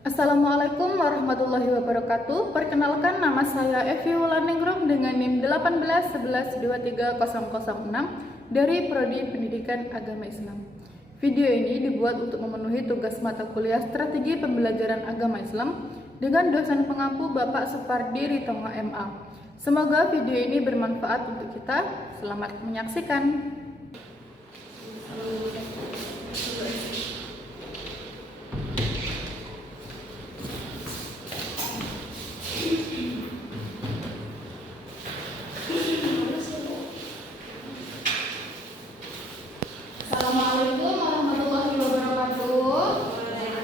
Assalamualaikum warahmatullahi wabarakatuh. Perkenalkan, nama saya Evi Wulandingrum dengan NIM 1811230006 dari Prodi Pendidikan Agama Islam. Video ini dibuat untuk memenuhi tugas mata kuliah Strategi Pembelajaran Agama Islam dengan dosen pengampu Bapak Supardi Ritonga MA. Semoga video ini bermanfaat untuk kita. Selamat menyaksikan. Assalamualaikum warahmatullahi wabarakatuh.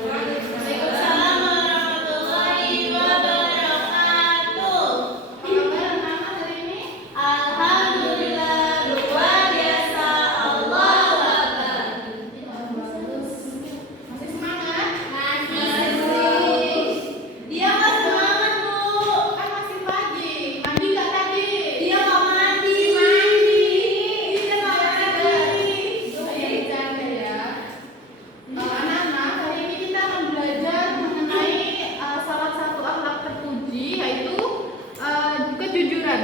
Waalaikumsalam warahmatullahi wabarakatuh. Apa kabar anak-anak hari ini? Alhamdulillah, luar biasa. Allahu Akbar. Masih semangat? Masih. Dia nggak semangat, Bu. Kan masih pagi. Mandi nggak tadi? Dia nggak mandi. Dia nggak mandi. Ya, bercanda ya. Anak-anak, hari ini kita akan belajar mengenai salah satu akhlak terpuji, yaitu kejujuran.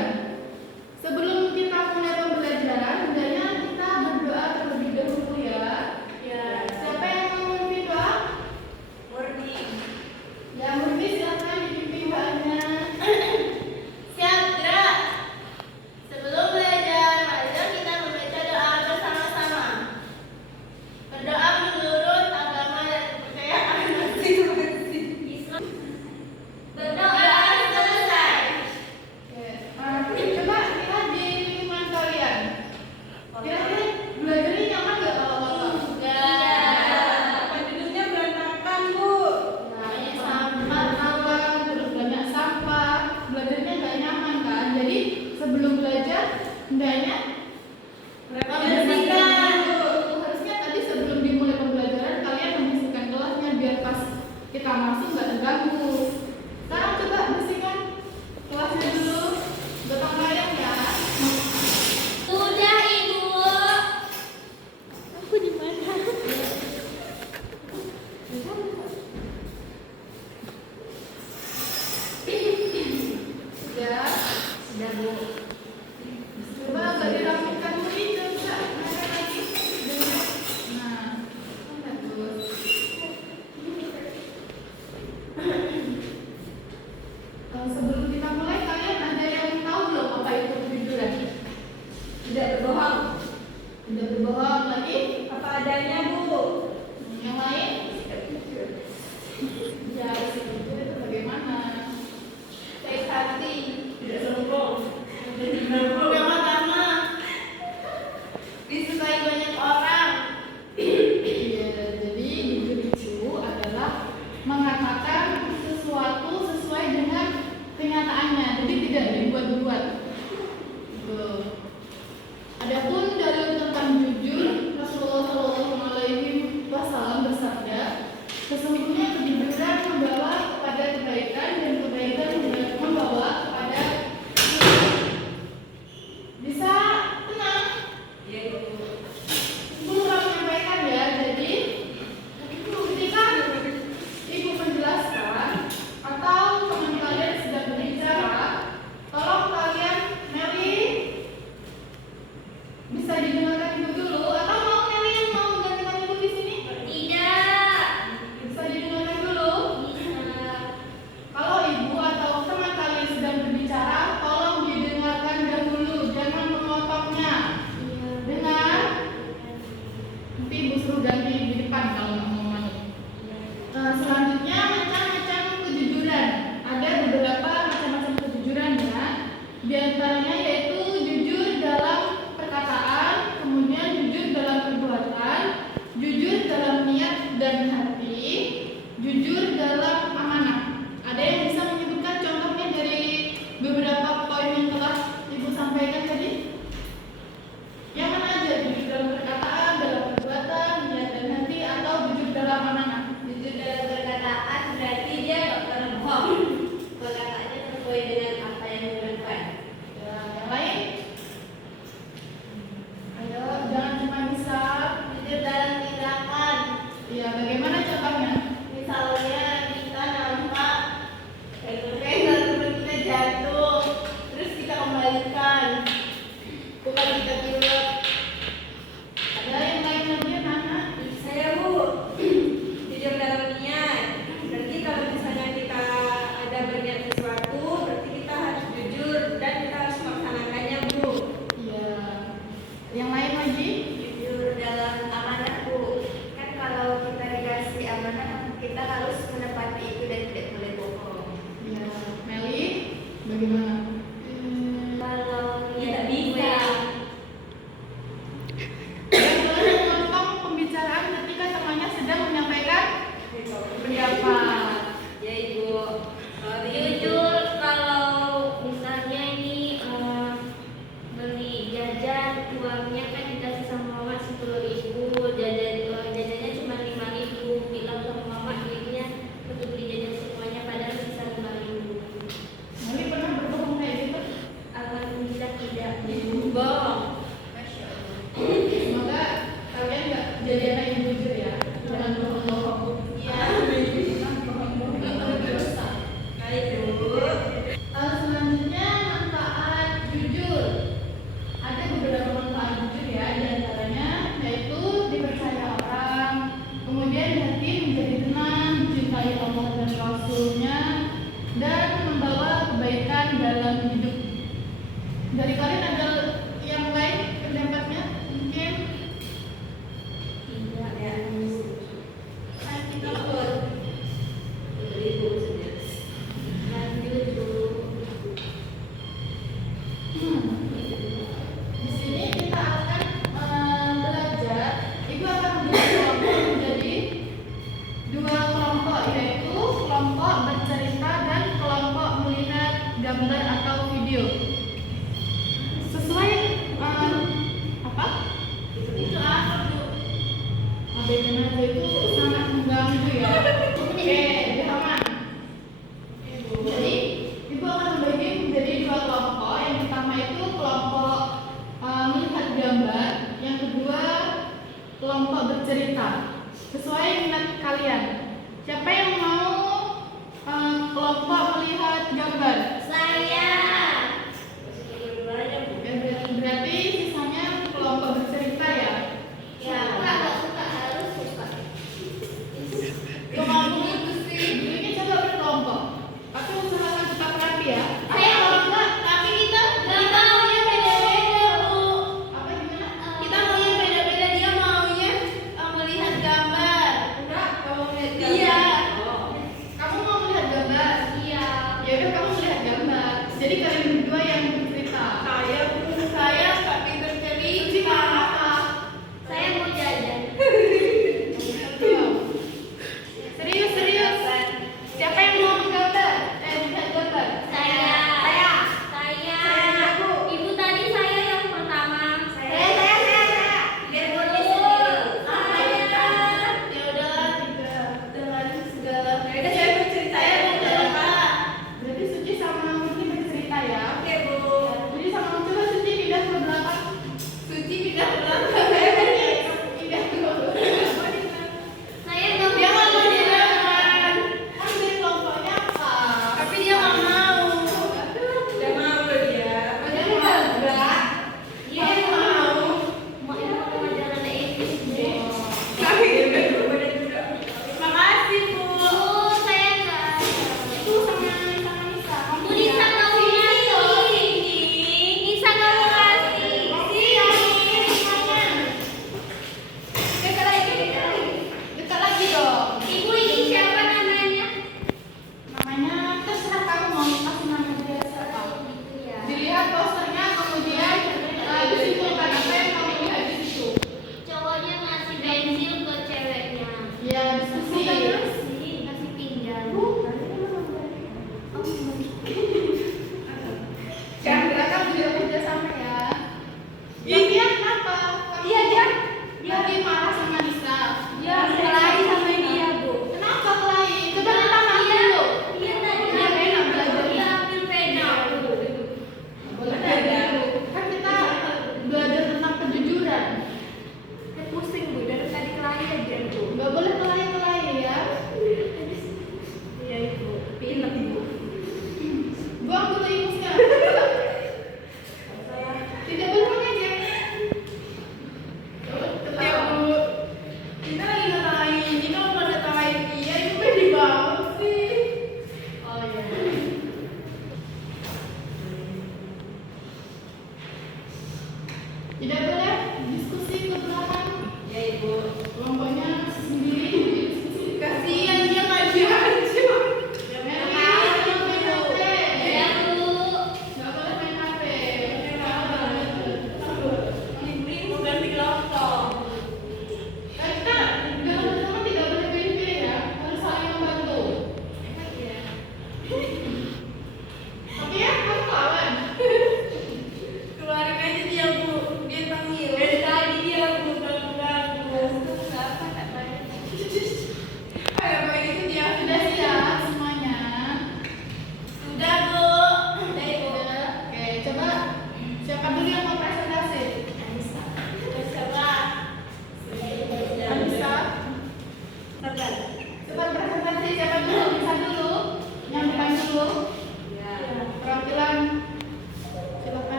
Sebelum kita mulai pembelajaran, hendaknya kita berdoa terlebih dahulu ya. Ya. Siapa yang mau memimpin doa? Murni. Ya, Murni silakan dipimpin doanya. Siap, gerak. Sebelum belajar, marilah kita membaca doa bersama-sama. Berdoa menurut agama dan kepercayaan masing-masing. Berdoa selesai. Oke. Coba lihat di lingkungan kalian. Kira-kira belajarnya nyaman nggak kalau bapak? Penduduknya berantakan, Bu. Banyak sampah, awan, terus banyak sampah. Belajarnya nggak nyaman kan? Jadi sebelum belajar, hendaknya Membersihkan. harusnya tadi sebelum dimulai pembelajaran kalian membersihkan kelasnya biar pas kita masuk nggak terganggu. Sekarang coba bersihkan kelasnya dulu, gotong royong ya. Sudah, Ibu. Aku di mana? Ya, Sudah, Bu. coba agak dirapikan dulu, coba ada lagi. Nah, bagus. Sebelum kita mulai, kalian ada yang tahu belum apa itu kejujuran? Tidak berbohong. Tidak berbohong lagi. Apa adanya, Bu. Yang lain? Ya, jujur itu bagaimana? Baik hati. Tidak sombong. Yang pertama, disukai banyak orang. Ya, jadi jujur itu adalah mengatakan sesuatu sesuai dengan kenyataannya, jadi tidak dibuat-buat. Tuh. Adapun dalil tentang jujur, Rasulullah SAW bersabda, sesungguhnya kejujuran membawa kepada kebaikan dan kebaikan membawa kepada bisa tenang. Ibu mau menyampaikan ya, jadi ibu ketika ibu menjelaskan atau teman kalian sedang berbicara, tolong kalian Meli bisa didengarkan ibu dulu, atau mau Meli yang mau mendengarkan ibu di sini? Tidak. Bisa didengarkan siapa? Ya Ibu. Jujur kalau misalnya ini beli jajan uangnya kan dikasih sama mama 10.000, jajannya cuma 5.000, bilang sama mama jadinya untuk beli jajan semuanya padahal sisa 5.000. Muli pernah berbohong kayak gitu? Alhamdulillah tidak. Bohong. Semoga kalian nggak jadi anak yang jujur ya. Jangan bohong-bohong. Iya. Baik Bu. Selanjutnya manfaat jujur. Ada beberapa manfaat jujur ya, diantaranya yaitu dipercaya orang, kemudian hati menjadi tenang, dicintai Allah dan Rasulnya, dan membawa kebaikan dalam hidup. Dari kalian ada yang lain pendapatnya? Mungkin Tidak ya. ikut. Lanjut Bu. Di sini kita akan belajar. Ibu akan membagi kelompok menjadi dua kelompok, yaitu kelompok bercerita dan kelompok melihat gambar atau video. Sesuai apa? Itu apa Bu? Adegan aja itu sangat mengganggu ya. Oke, aman. Jadi, ibu akan membagi menjadi dua kelompok. Yang pertama itu kelompok melihat gambar, yang kedua kelompok bercerita. Sesuai minat kalian. Siapa yang mau kelompok melihat gambar? Saya. Berarti sisanya kelompok bercerita ya. Ya, aku agak suka, harus suka.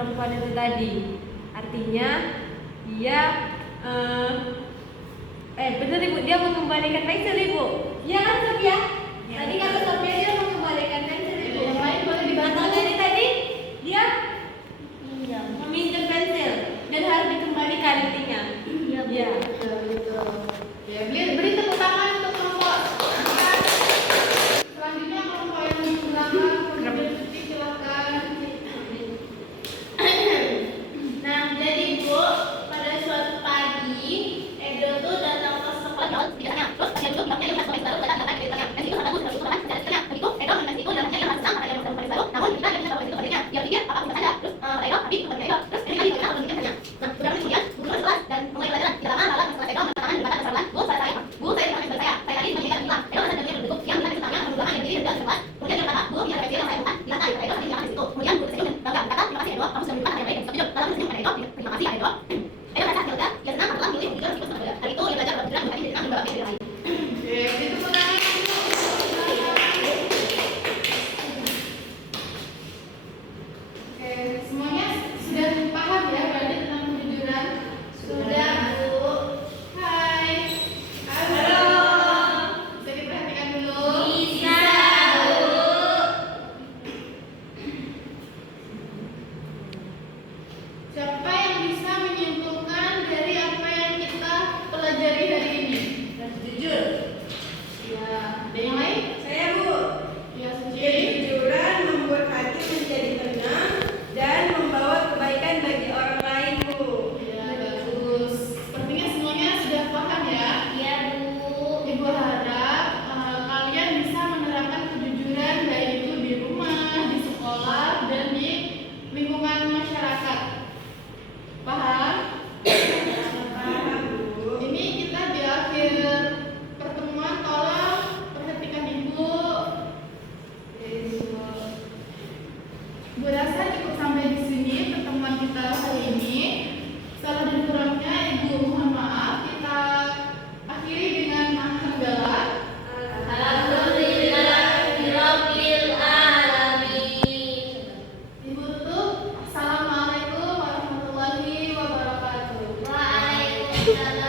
perempuan itu tadi. Artinya dia benar Ibu, dia mengembalikan pensil Ibu. Iya kan Sophia? Tadi kata Sophia dia mengembalikan pensil Ibu. Yang lain boleh dibantu. Atau dari tadi dia meminjam pensil dan harus dikembalikan intinya. Iya. Ya, beri tepuk tangan untuk kelompok. Selanjutnya kelompok yang menggunakan kemudian cuci silakan. Nah, jadi Bu, pada suatu pagi Edo tuh datang ke sekolah. Terus dia itu bilangnya dia sampai baru datang ke ceritanya. Dan itu kata Bu, itu kan ceritanya. Begitu Edo memang itu dan hanya sedang karena dia sampai baru. Namun kita tidak tahu itu sebenarnya. Dia pikir apa bisa saja. Terus Edo tapi bukan Edo. Terus ini kita belum saja. Nah, beberapa menit kemudian guru kelas dan mulai pelajaran. Tidak lama lalu setelah Edo tangan di batas kesalahan. Bu, saya dengan saya. Saya tadi mengingat bilang. Edo ada dengan berbentuk yang tadi tentangnya menunjukkan yang diri dan kelas. Kemudian dia berkata, Bu, ini ada yang saya bukan di lantai. Edo tadi jangan di situ. Kemudian guru saya bangga berkata, terima kasih Edo. Kamu sudah menyimpan yang baik dan setuju. Dalam senyum pada Edo. Terima kasih Edo. Edo merasa yoga. Dia senang telah memilih untuk meskipun sama hari itu dia belajar berbilang bukan jadi senang membawa diri lain. Oke, beri tepuk tangan. Oke, semuanya sudah paham ya berarti tentang kejujuran? Sudah, Bu. Hai. Halo. Bisa diperhatikan dulu. Bisa, Bu. Siapa yang bisa menyimpulkan dari apa yang kita pelajari hari ini? Jujur. Ya, ada yang lain? Saya Bu, Ya, Suci. kejujuran membuat hati menjadi tenang dan membawa kebaikan bagi orang lain Bu. Ya, bagus. Sepertinya semuanya sudah paham ya. Iya, Bu. Ibu harap kalian bisa menerapkan kejujuran baik itu di rumah, di sekolah, dan di lingkungan masyarakat. Paham? Paham Bu. Ini kita di akhir pertemuan, tolong perhatikan Ibu. Ibu. Bu rasa cukup sampai di sini pertemuan kita hari ini. Salah dan kurangnya Ibu mohon maaf. Kita akhiri dengan hamdalah. Alhamdulillahirabbil alamin. Ibu tutup. Assalamualaikum warahmatullahi wabarakatuh. Waalaikumsalam.